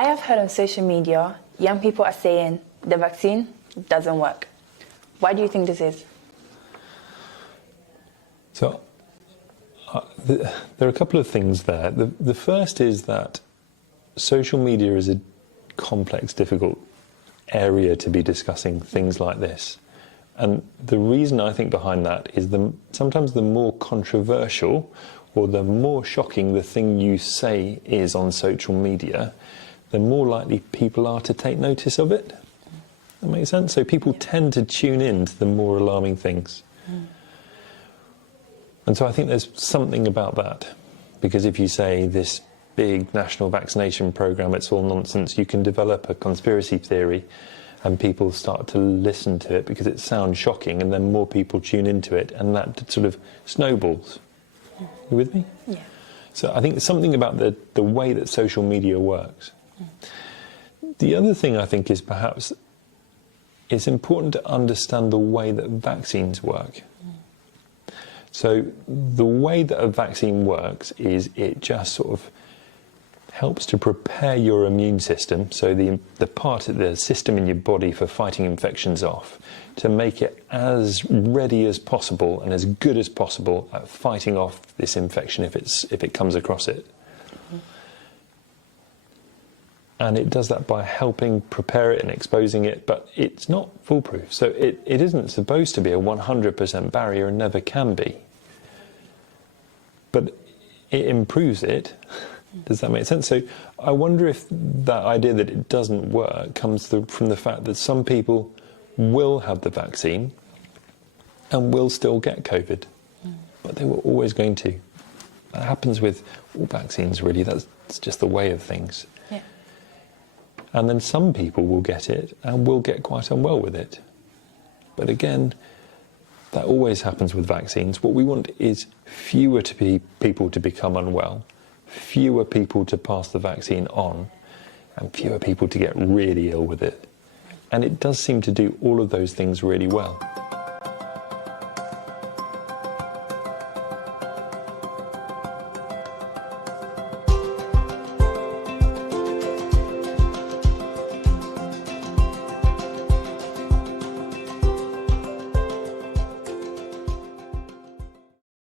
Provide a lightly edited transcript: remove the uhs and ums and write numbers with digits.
I have heard on social media, young people are saying the vaccine doesn't work. Why do you think this is? So there are a couple of things there. The first is that social media is a complex, difficult area to be discussing things like this. And the reason I think behind that is sometimes the more controversial or the more shocking the thing you say is on social media, the more likely people are to take notice of it. That makes sense? So people tend to tune in to the more alarming things. And so I think there's something about that. Because if you say this big national vaccination programme, it's all nonsense, you can develop a conspiracy theory and people start to listen to it because it sounds shocking, and then more people tune into it, and that sort of snowballs. You with me? Yeah. So I think there's something about the way that social media works. The other thing I think is perhaps it's important to understand the way that vaccines work. So the way that a vaccine works is it just sort of helps to prepare your immune system, so the part of the system in your body for fighting infections off, to make it as ready as possible and as good as possible at fighting off this infection if it comes across it. And it does that by helping prepare it and exposing it, but it's not foolproof. So it isn't supposed to be a 100% barrier and never can be. But it improves it. Does that make sense? So I wonder if that idea that it doesn't work comes from the fact that some people will have the vaccine and will still get COVID, but they were always going to. That happens with all vaccines, really. That's just the way of things. Yeah. And then some people will get it and will get quite unwell with it. But again, that always happens with vaccines. What we want is fewer people to become unwell, fewer people to pass the vaccine on, and fewer people to get really ill with it. And it does seem to do all of those things really well.